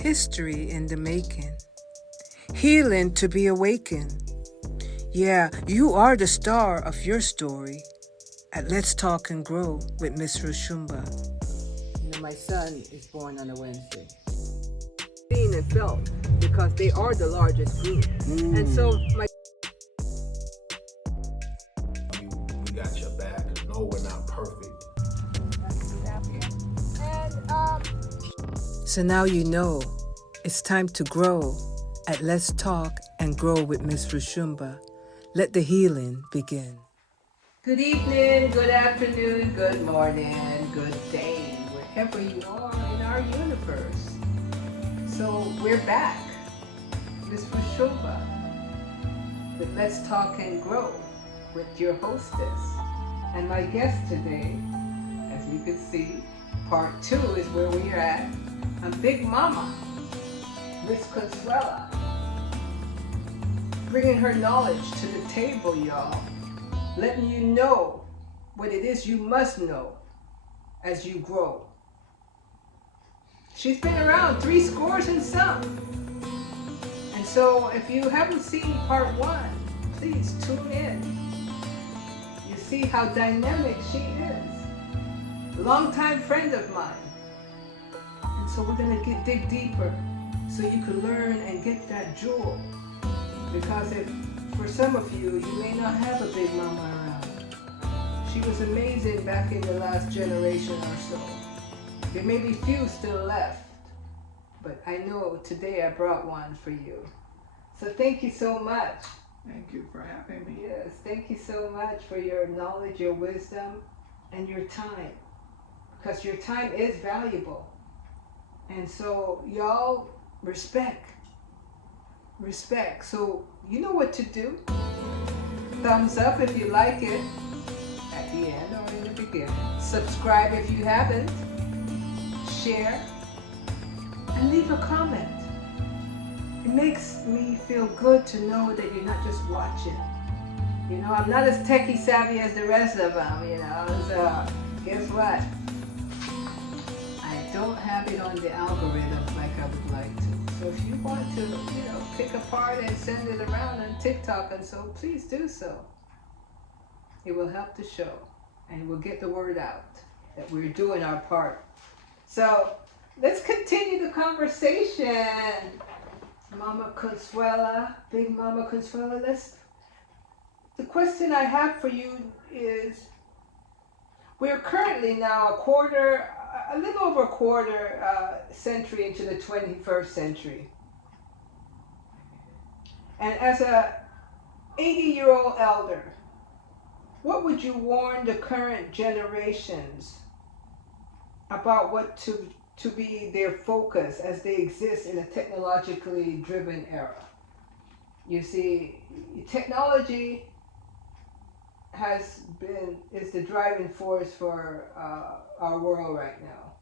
history in the making, healing to be awakened. Yeah, you are the star of your story at Let's Talk and Grow with Miss Roshumba. You know, my son is born on a Wednesday. Seen and felt because they are the largest group. And so my we got your back. No, we're not perfect. So now you know it's time to grow at Let's Talk and Grow with Miss Roshumba. Let the healing begin. good evening, good afternoon, good morning, good day, wherever you are in our universe. So we're back, Miss Roshumba, with Let's Talk and Grow with your hostess. And my guest today, as you can see, part 2 is where we are at. I'm Big Mama, Miss Consuela, bringing her knowledge to the table, y'all. Letting you know what it is you must know as you grow. She's been around 3 scores and some. And so if you haven't seen part 1, please tune in. You see how dynamic she is. A longtime friend of mine. And so we're going to dig deeper so you can learn and get that jewel. Because if for some of you, you may not have a Big Mama around. She was amazing back in the last generation or so. There may be few still left, but I know today I brought one for you. So thank you so much. Thank you for having me. Yes, thank you so much for your knowledge, your wisdom, and your time. Because your time is valuable. And so y'all respect. So you know what to do. Thumbs up if you like it at the end or in the beginning. Subscribe if you haven't. Share and leave a comment. It makes me feel good to know that you're not just watching. You know, I'm not as techie savvy as the rest of them, you know, so guess what? I don't have it on the algorithms like I would like to. So if you want to, you know, pick apart and send it around on TikTok and so, please do so. It will help the show and we'll get the word out that we're doing our part. So let's continue the conversation. Mama Consuela, Big Mama Consuela, the question I have for you is, we're currently now a little over a quarter century into the 21st century. And as a 80-year-old elder, what would you warn the current generations about what to be their focus as they exist in a technologically driven era? You see, technology is the driving force for our world right now.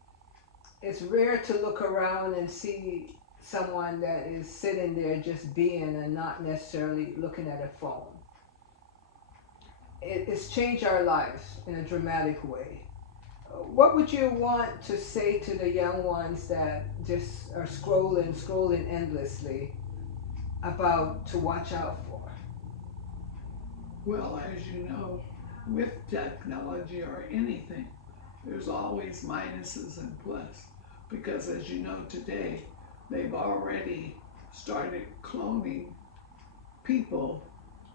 It's rare to look around and see someone that is sitting there just being and not necessarily looking at a phone. It's changed our lives in a dramatic way. What would you want to say to the young ones that just are scrolling endlessly about to watch out for? Well, as you know, with technology or anything, there's always minuses and plus. Because as you know today, they've already started cloning people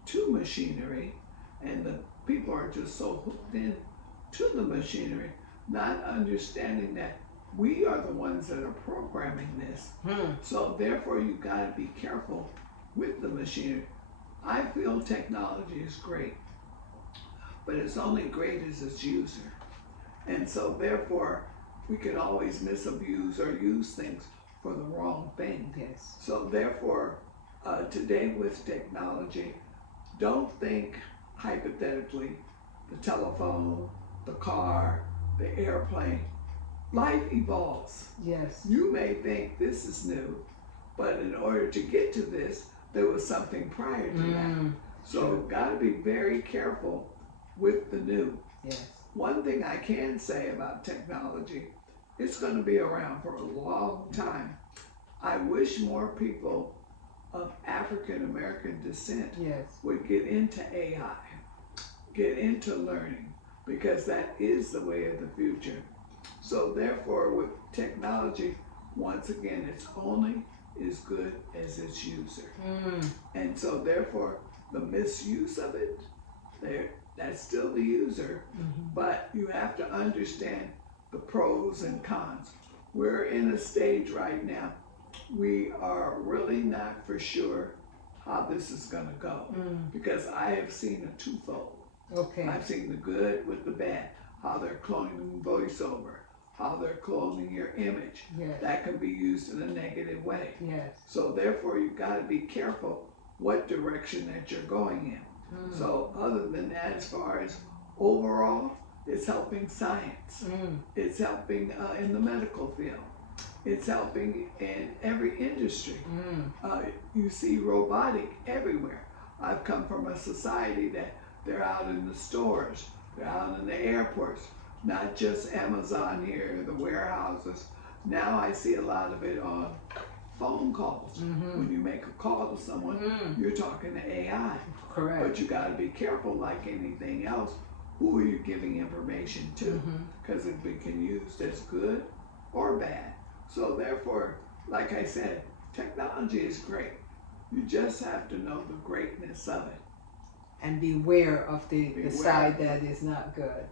to machinery, and the people are just so hooked in to the machinery, not understanding that we are the ones that are programming this. So therefore you gotta be careful with the machinery. I feel technology is great, but it's only great as its user. And so therefore we can always misabuse or use things for the wrong thing. Yes. So therefore, today with technology, don't think hypothetically the telephone, the car, the airplane. Life evolves. Yes. You may think this is new, but in order to get to this, there was something prior to that. So gotta be very careful with the new. Yes. One thing I can say about technology, it's going to be around for a long time. I wish more people of African American descent Yes. would get into AI, get into learning, because that is the way of the future. So therefore, with technology, once again, it's only as good as its user. And so therefore, the misuse of it, that's still the user, but you have to understand the pros and cons. We're in a stage right now, we are really not for sure how this is gonna go, because I have seen a twofold. Okay. I've seen the good with the bad, how they're cloning voiceover, how they're cloning your image. Yes. That can be used in a negative way. Yes. So therefore, you've got to be careful what direction that you're going in. So other than that, as far as overall, it's helping science. It's helping in the medical field. It's helping in every industry. You see robotic everywhere. I've come from a society that they're out in the stores, they're out in the airports, not just Amazon here, the warehouses. Now I see a lot of it on phone calls. When you make a call to someone, you're talking to AI. Correct. But you got to be careful, like anything else, who are you giving information to? Because it can be used as good or bad. So therefore, like I said, technology is great. You just have to know the greatness of it. And beware of the side that is not good.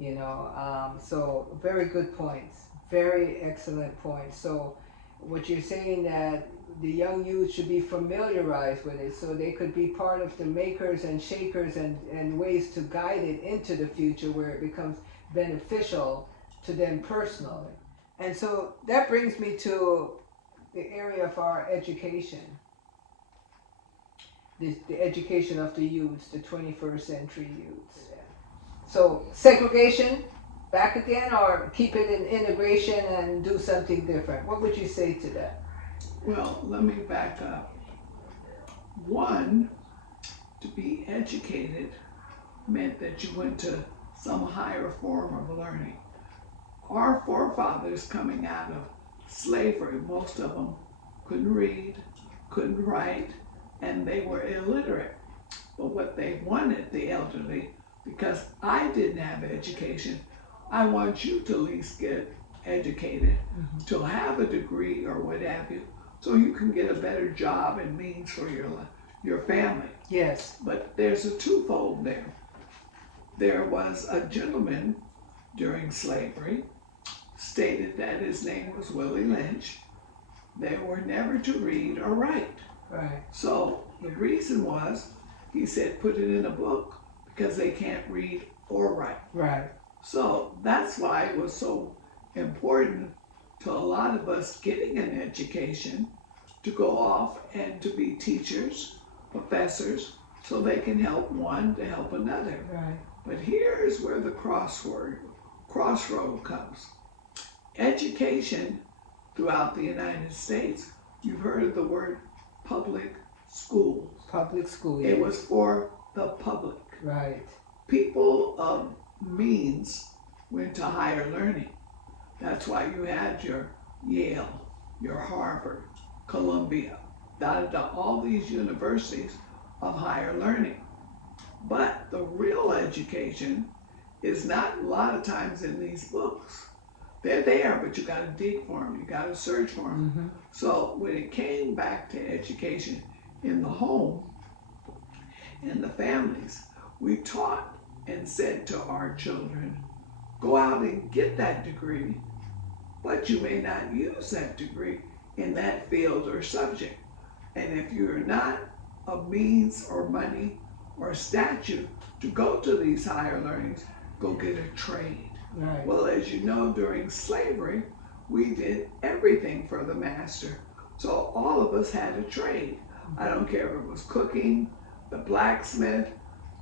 You know, so very good points. Very excellent points. So what you're saying that the young youth should be familiarized with it so they could be part of the makers and shakers and ways to guide it into the future where it becomes beneficial to them personally. And so that brings me to the area of our education. The education of the youths, the 21st century youths. So segregation, back again, or keep it in integration and do something different? What would you say to that? Well, let me back up. One, to be educated meant that you went to some higher form of learning. Our forefathers coming out of slavery, most of them couldn't read, couldn't write, and they were illiterate. But what they wanted, the elderly, because I didn't have education, I want you to at least get educated, to have a degree or what have you, so you can get a better job and means for your family. Yes. But there's a twofold there. There was a gentleman during slavery, stated that his name was Willie Lynch. They were never to read or write. Right. So the reason was, he said, put it in a book because they can't read or write. Right. So that's why it was so important to a lot of us getting an education to go off and to be teachers, professors, so they can help one to help another. Right. But here's where the crossroad comes. Education throughout the United States, you've heard of the word public schools. Public school. It was for the public. Right. People of means went to higher learning. That's why you had your Yale, your Harvard, Columbia, all these universities of higher learning. But the real education is not a lot of times in these books. They're there, but you got to dig for them. You got to search for them. So when it came back to education in the home, in the families, we taught and said to our children, go out and get that degree, but you may not use that degree in that field or subject. And if you're not of means or money or statute to go to these higher learnings, go get a trade. Right. Well, as you know, during slavery, we did everything for the master. So all of us had a trade. I don't care if it was cooking, the blacksmith,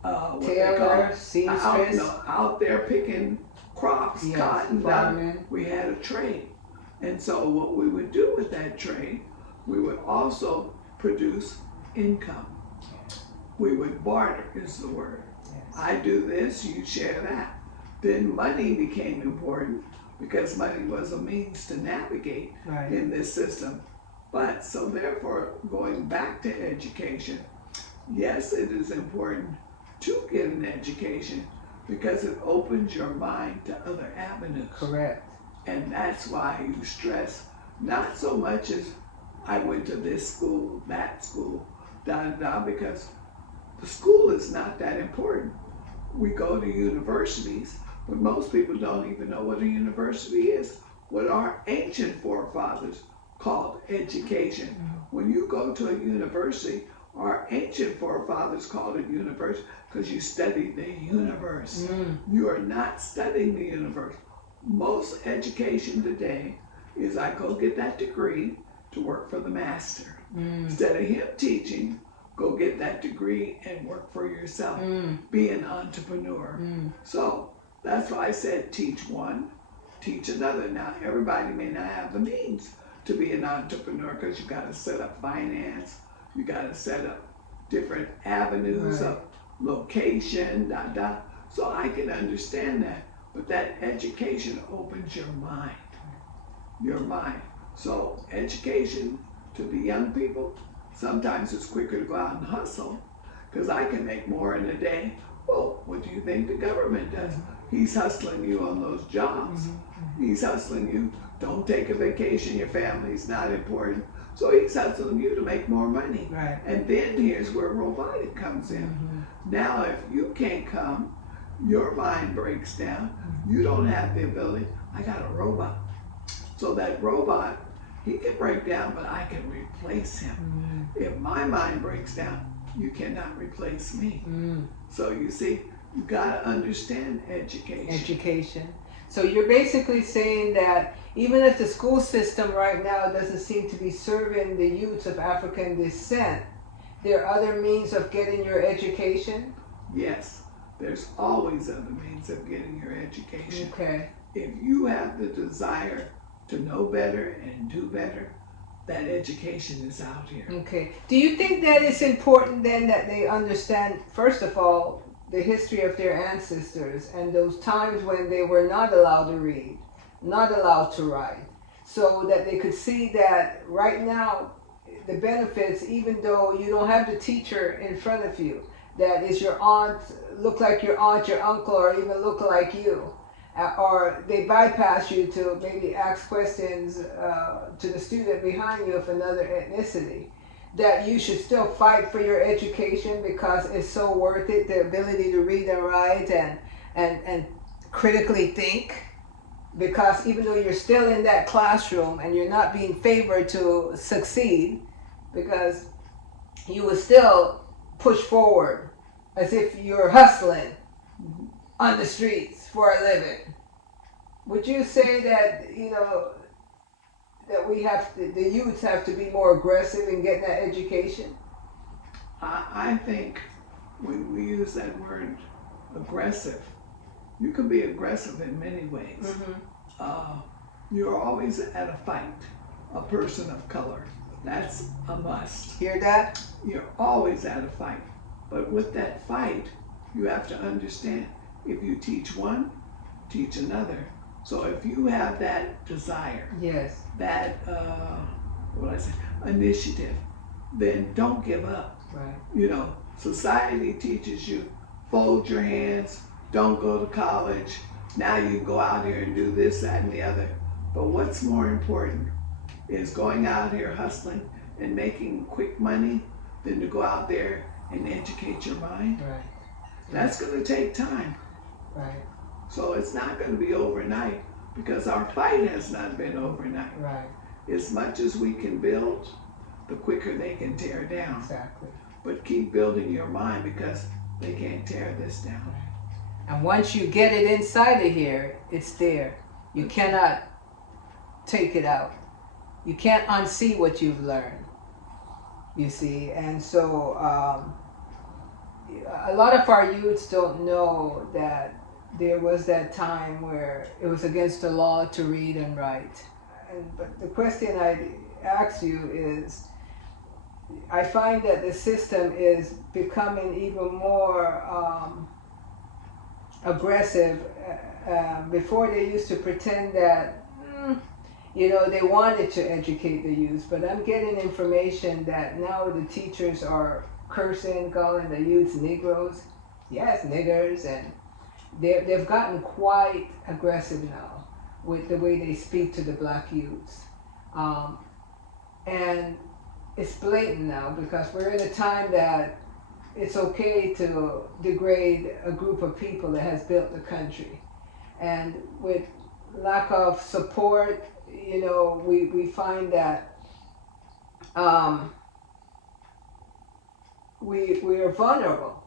tailor, seamstress, out there picking crops, yes, cotton, farming. we had a trade. And so what we would do with that trade, we would also produce income. We would barter, is the word. Yes. I do this, you share that. Then money became important because money was a means to navigate Right. in this system. But so therefore, going back to education, yes, it is important to get an education because it opens your mind to other avenues. Correct. And that's why you stress not so much as I went to this school, that school, da da da, because the school is not that important. We go to universities, but most people don't even know what a university is, what our ancient forefathers called education. When you go to a university, our ancient forefathers called it university because you study the universe. You are not studying the universe. Most education today is I go get that degree to work for the master. Instead of him teaching, go get that degree and work for yourself. Be an entrepreneur. So that's why I said teach one, teach another. Now everybody may not have the means to be an entrepreneur because you got to set up finance, you got to set up different avenues of location, da da. So I can understand that, but that education opens your mind, your mind. So education to the young people, sometimes it's quicker to go out and hustle because I can make more in a day. Well, what do you think the government does? He's hustling you on those jobs. He's hustling you. Don't take a vacation. Your family's not important. So he's hustling you to make more money. Right. And then here's where robotic comes in. Now, if you can't come, your mind breaks down. You don't have the ability. I got a robot. So that robot, he can break down, but I can replace him. If my mind breaks down, you cannot replace me. So you see, you gotta understand education. Education. So you're basically saying that even if the school system right now doesn't seem to be serving the youths of African descent, there are other means of getting your education? Yes, there's always other means of getting your education. Okay. If you have the desire to know better and do better, that education is out here. Okay. Do you think that it's important then that they understand, first of all, the history of their ancestors and those times when they were not allowed to read, not allowed to write, so that they could see that right now the benefits, even though you don't have the teacher in front of you, that is your aunt, look like your aunt, your uncle, or even look like you, or they bypass you to maybe ask questions to the student behind you of another ethnicity, that you should still fight for your education because it's so worth it, the ability to read and write and critically think, because even though you're still in that classroom and you're not being favored to succeed, because you will still push forward as if you're hustling on the streets for a living. Would you say that, that we have to, the youths have to be more aggressive in getting that education? I think when we use that word aggressive, you can be aggressive in many ways. You're always at a fight, a person of color. That's a must. Hear that? You're always at a fight. But with that fight, you have to understand, if you teach one, teach another. So if you have that desire, yes, that initiative, then don't give up. right, Society teaches you, fold your hands, don't go to college. Now you can go out here and do this, that, and the other. But what's more important is going out here hustling and making quick money than to go out there and educate your mind. right, That's going to take time. right, So it's not going to be overnight, because our fight has not been overnight. right, As much as we can build, the quicker they can tear down. exactly. But keep building your mind, because they can't tear this down. And once you get it inside of here, it's there. You cannot take it out. You can't unsee what you've learned, you see. And so a lot of our youths don't know that there was that time where it was against the law to read and write. But the question I ask you is, I find that the system is becoming even more aggressive. Before they used to pretend that they wanted to educate the youth, but I'm getting information that now the teachers are cursing, calling the youth Negroes, yes, niggers, and they've gotten quite aggressive now with the way they speak to the black youths. And it's blatant now because we're in a time that it's okay to degrade a group of people that has built the country. And with lack of support, we find that we are vulnerable.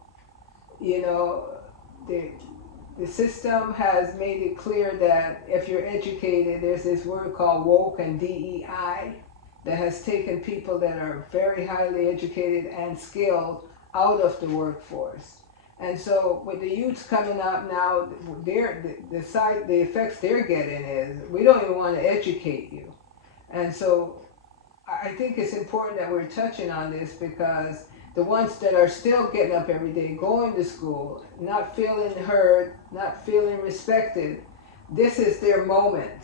The system has made it clear that if you're educated, there's this word called woke and DEI that has taken people that are very highly educated and skilled out of the workforce. And so with the youths coming up now, the effects they're getting is we don't even want to educate you. And so I think it's important that we're touching on this because the ones that are still getting up every day, going to school, not feeling heard, not feeling respected, this is their moment.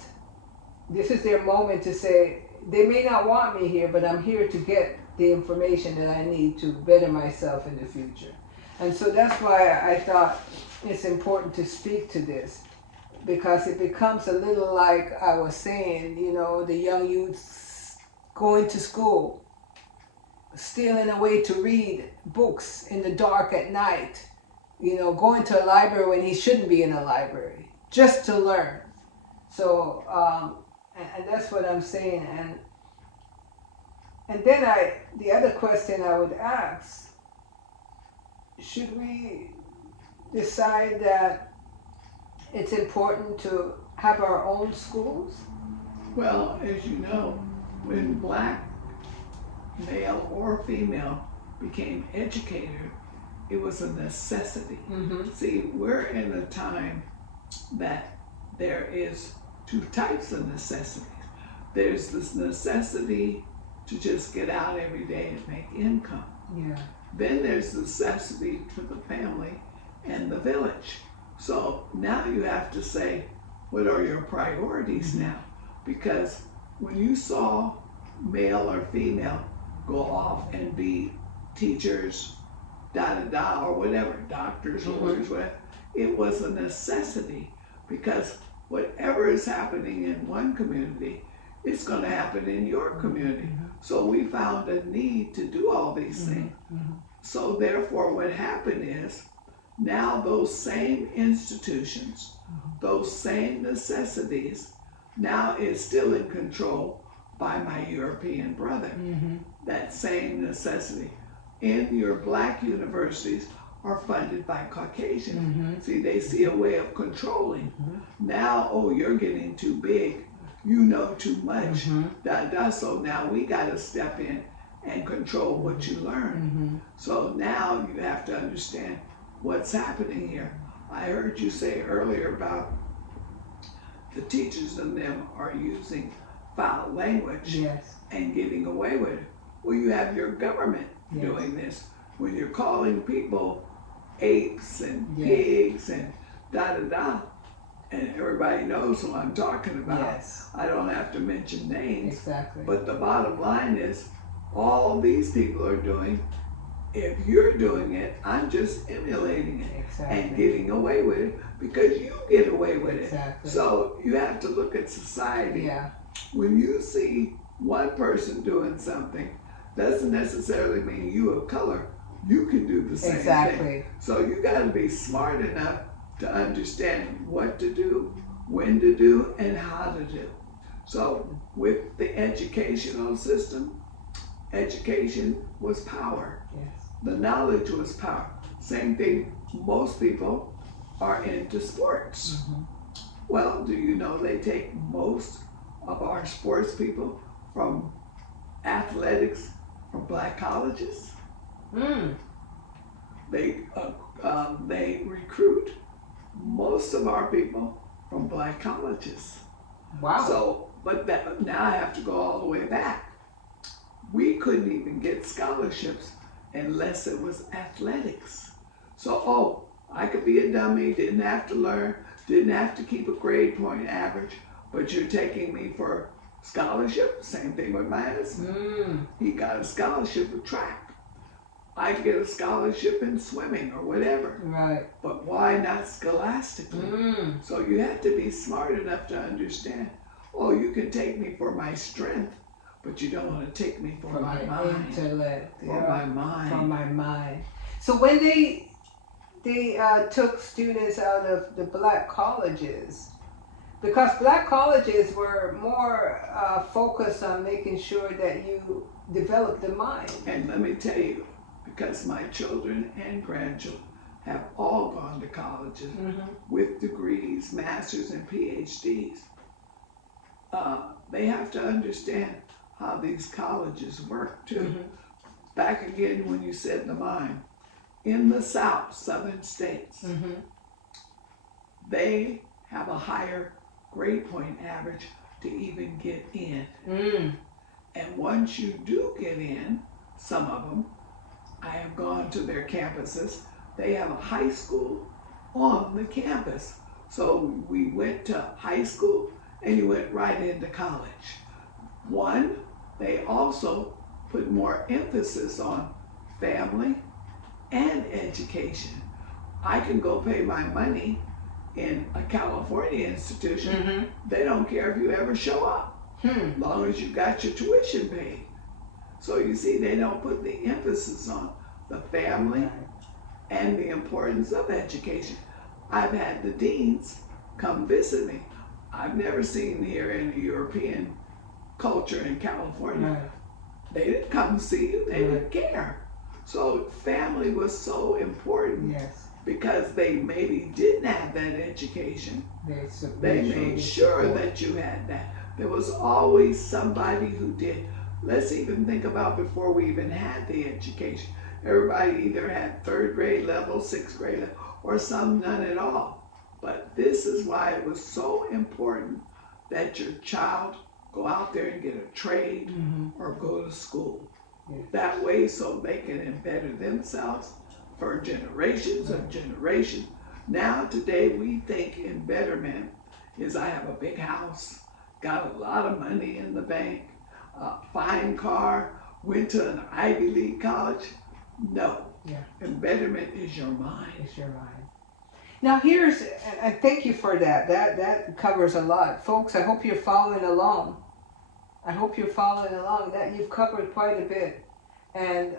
This is their moment to say, they may not want me here, but I'm here to get the information that I need to better myself in the future. And so that's why I thought it's important to speak to this, because it becomes a little like I was saying, the young youths going to school, stealing away to read books in the dark at night, going to a library when he shouldn't be in a library, just to learn. So, and that's what I'm saying. And then the other question I would ask, should we decide that it's important to have our own schools? Well, as you know, when black male or female became educated, it was a necessity. Mm-hmm. See, we're in a time that there is two types of necessities. There's this necessity to just get out every day and make income. Yeah. Then there's necessity for the family and the village. So now you have to say, what are your priorities now? Because when you saw male or female go off and be teachers, or whatever, doctors, lawyers, whatever, it was a necessity, because whatever is happening in one community, it's going to happen in your community. So we found a need to do all these things. So therefore what happened is, now those same institutions, those same necessities, now is still in control by my European brother. That same necessity. In your black universities are funded by Caucasians. See, they see a way of controlling. Now, oh, you're getting too big. You know too much. So now we got to step in and control what you learn. So now you have to understand what's happening here. I heard you say earlier about the teachers and them are using foul language and getting away with it. Well, you have your government doing this. When you're calling people apes and pigs and and everybody knows who I'm talking about. I don't have to mention names. Exactly. But the bottom line is, all these people are doing, if you're doing it, I'm just emulating it and getting away with it because you get away with it. So you have to look at society. When you see one person doing something, doesn't necessarily mean you of color, you can do the same thing. So you got to be smart enough to understand what to do, when to do, and how to do. So with the educational system, education was power. The knowledge was power. Same thing, most people are into sports. Well, do you know they take most of our sports people from athletics from black colleges? They recruit most of our people from black colleges. Wow. So, but now I have to go all the way back. We couldn't even get scholarships unless it was athletics. So, I could be a dummy, didn't have to learn, didn't have to keep a grade point average, but you're taking me for scholarship. Same thing with my husband. He got a scholarship with track. I get a scholarship in swimming or whatever. Right. But why not scholastically? So you have to be smart enough to understand, oh, you can take me for my strength, but you don't want to take me for my mind. Intellect. For my mind. For my mind. So when they took students out of the black colleges, because black colleges were more focused on making sure that you develop the mind. And let me tell you, because my children and grandchildren have all gone to colleges with degrees, masters and PhDs. They have to understand how these colleges work too. Back again when you said the mind, in the South, southern states, they have a higher grade point average to even get in. And once you do get in, some of them, I have gone to their campuses, they have a high school on the campus. So we went to high school and you went right into college. One, they also put more emphasis on family and education. I can go pay my money in a California institution. They don't care if you ever show up, as long as you got your tuition paid. So you see, they don't put the emphasis on the family and the importance of education. I've had the deans come visit me. I've never seen here in the European culture in California. They didn't come see you, they didn't care. So family was so important because they maybe didn't have that education. They made sure that you had that. There was always somebody who did. Let's even think about before we even had the education. Everybody either had 3rd grade level, 6th grade level, or some none at all. But this is why it was so important that your child go out there and get a trade or go to school. That way so they can embetter themselves for generations of generations. Now today we think embetterment is I have a big house, got a lot of money in the bank, fine car, went to an Ivy League college. No. Embetterment is your mind. It's your mind. Now here's, and thank you for that. That covers a lot. Folks, I hope you're following along. That you've covered quite a bit. And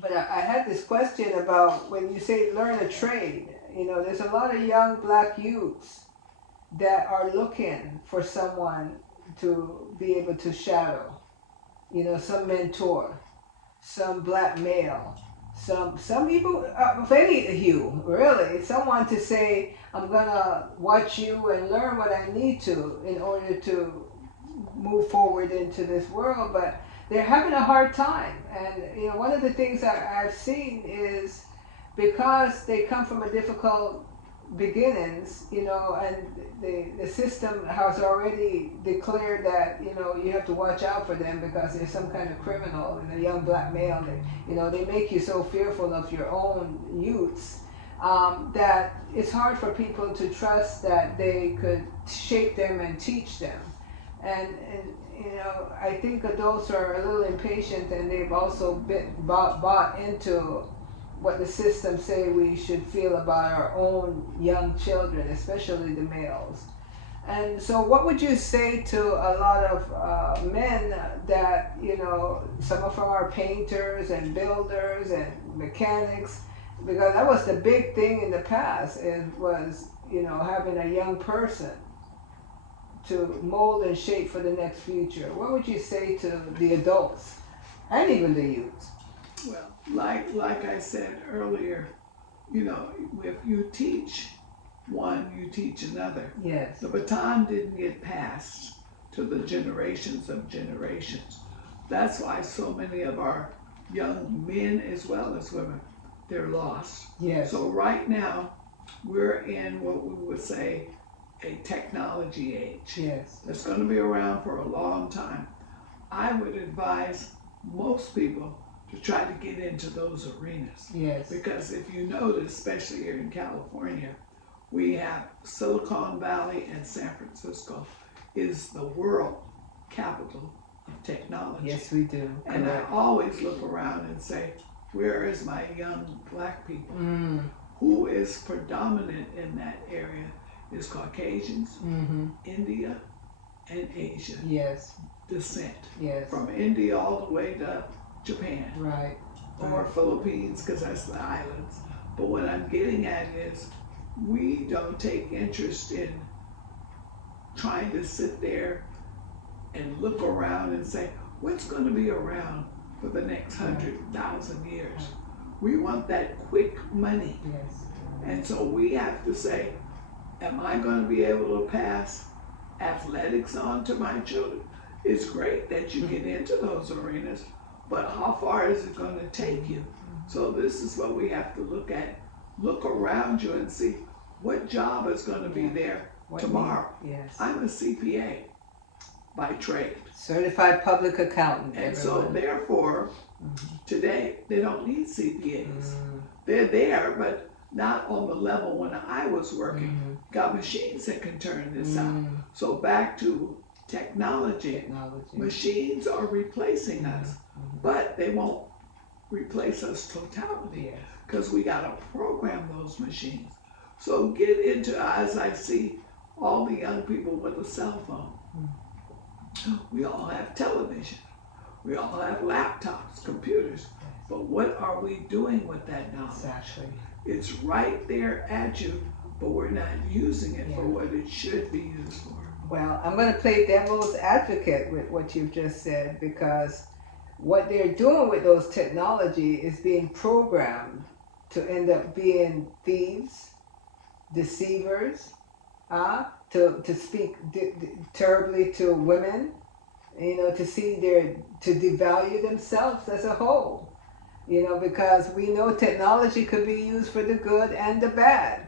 but I had this question about when you say learn a trade. You know, there's a lot of young black youths that are looking for someone to be able to shadow. You know, some mentor, some black male, some people of any hue, really. Someone to say, I'm gonna watch you and learn what I need to in order to move forward into this world, but they're having a hard time. And you know, one of the things I've seen is because they come from a difficult beginnings, you know, and the system has already declared that, you know, you have to watch out for them because there's some kind of criminal and a young black male. That, you know, they make you so fearful of your own youths that it's hard for people to trust that they could shape them and teach them. And you know, I think adults are a little impatient, and they've also bought into what the system say we should feel about our own young children, especially the males. And so what would you say to a lot of men that, you know, some of them are painters and builders and mechanics, because that was the big thing in the past, was, you know, having a young person to mold and shape for the next future. What would you say to the adults and even the youth? Well, like I said earlier, you know, if you teach one, you teach another. Yes. The baton didn't get passed to the generations of generations. That's why so many of our young men as well as women, they're lost. Yes. So right now, we're in what we would say a technology age. Yes. That's going to be around for a long time. I would advise most people to try to get into those arenas. Yes. Because if you notice, especially here in California, we have Silicon Valley and San Francisco is the world capital of technology. Yes, we do. And I Correct. always look around and say, where is my young black people? Mm. Who is predominant in that area is Caucasians, Mm-hmm. India, and Asia Yes. descent. Yes. From India all the way to Japan Right. or Philippines, because that's the islands. But what I'm getting at is we don't take interest in trying to sit there and look around and say, what's going to be around for the next 100,000 years? We want that quick money. Yes. And so we have to say, am I going to be able to pass athletics on to my children? It's great that you get into those arenas, but how far is it going to take you? So this is what we have to look at. Look around you and see what job is going to be there tomorrow. Yes. I'm a CPA by trade. Certified public accountant. And so everyone. therefore, today, they don't need CPAs. Mm. They're there, but not on the level when I was working. Mhm. Got machines that can turn this out. Mm. So back to technology. Technology. Machines are replacing us, Mhm. but they won't replace us totality Yes. because we got to program those machines. So get into, as I see all the young people with a cell phone. We all have television. We all have laptops, computers. But what are we doing with that knowledge? Exactly. It's right there at you, but we're not using it for Yeah. what it should be used for. Well, I'm going to play devil's advocate with what you've just said, because what they're doing with those technology is being programmed to end up being thieves, deceivers, to speak terribly to women, to devalue themselves as a whole, because we know technology could be used for the good and the bad.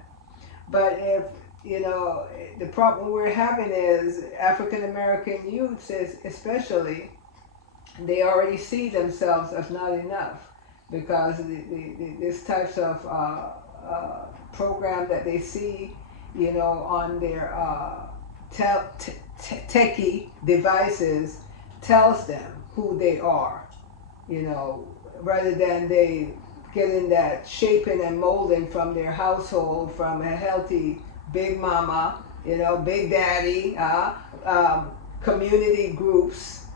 But if, the problem we're having is African American youths, especially, they already see themselves as not enough, because this types of program that they see, on their techie devices tells them who they are, rather than they getting that shaping and molding from their household, from a healthy big mama, big daddy, community groups,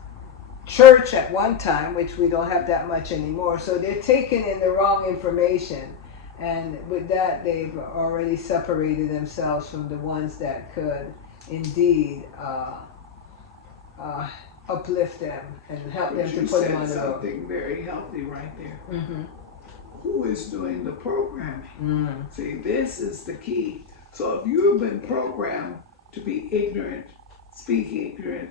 church at one time, which we don't have that much anymore. So they're taking in the wrong information. And with that, they've already separated themselves from the ones that could indeed uplift them and help But them to you put them said on the road. something very healthy right there. Mm-hmm. Who is doing the programming? Mm. See, this is the key. So if you have been programmed to be ignorant, speak ignorant,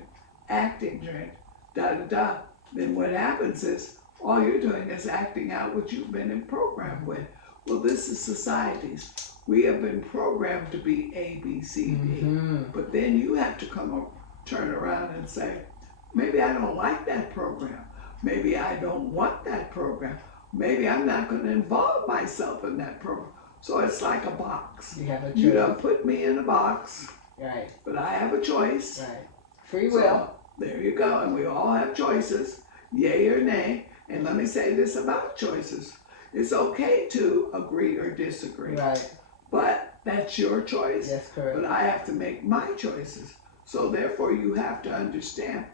act ignorant, then what happens is all you're doing is acting out what you've been programmed with. Well, this is societies. We have been programmed to be A, B, C, D. Mm-hmm. But then you have to turn around and say, maybe I don't like that program. Maybe I don't want that program. Maybe I'm not going to involve myself in that program. So it's like a box. You have a choice. You don't put me in a box, Right, but I have a choice. right. Free So, will. there you go. And we all have choices, yay or nay. And let me say this about choices. It's okay to agree or disagree. Right. But that's your choice. Yes, correct. But I have to make my choices. So therefore you have to understand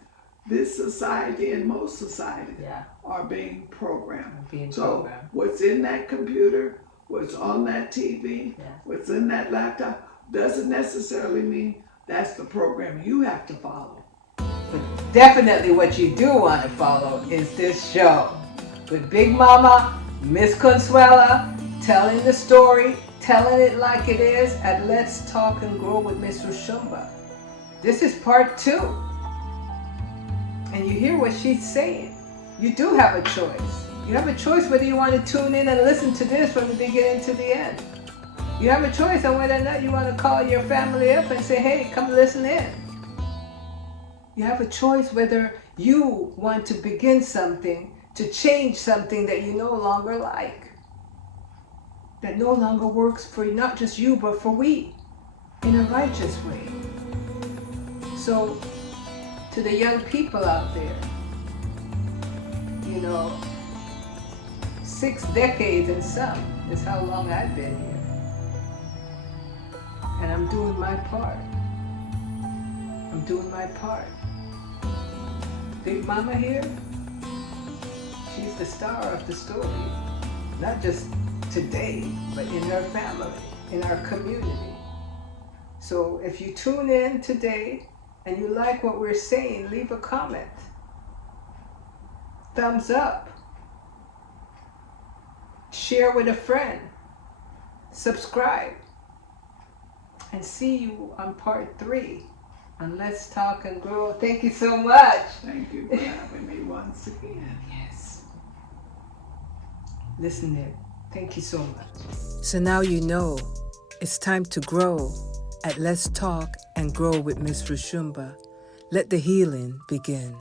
this society and most societies Yeah. are being programmed. Being So programmed. what's in that computer, what's on that TV, Yeah. what's in that laptop, doesn't necessarily mean that's the program you have to follow. But definitely what you do want to follow is this show with Big Mama, Miss Consuela, telling the story, telling it like it is, at Let's Talk and Grow with Miss Roshumba. This is part 2. And you hear what she's saying. You do have a choice. You have a choice whether you want to tune in and listen to this from the beginning to the end. You have a choice on whether or not you want to call your family up and say, hey, come listen in. You have a choice whether you want to begin something, to change something that you no longer like, that no longer works for not just you, but for we, in a righteous way. So, to the young people out there, 6 decades and some is how long I've been here. And I'm doing my part. I'm doing my part. Big Mama here, she's the star of the story. Not just today, but in her family, in our community. So if you tune in today and you like what we're saying, leave a comment. Thumbs up. Share with a friend. Subscribe. And see you on part 3 on Let's Talk and Grow. Thank you so much. Thank you for having me once again. Yes. Listen in. Thank you so much. So now you know it's time to grow at Let's Talk and Grow with Miss Roshumba. Let the healing begin.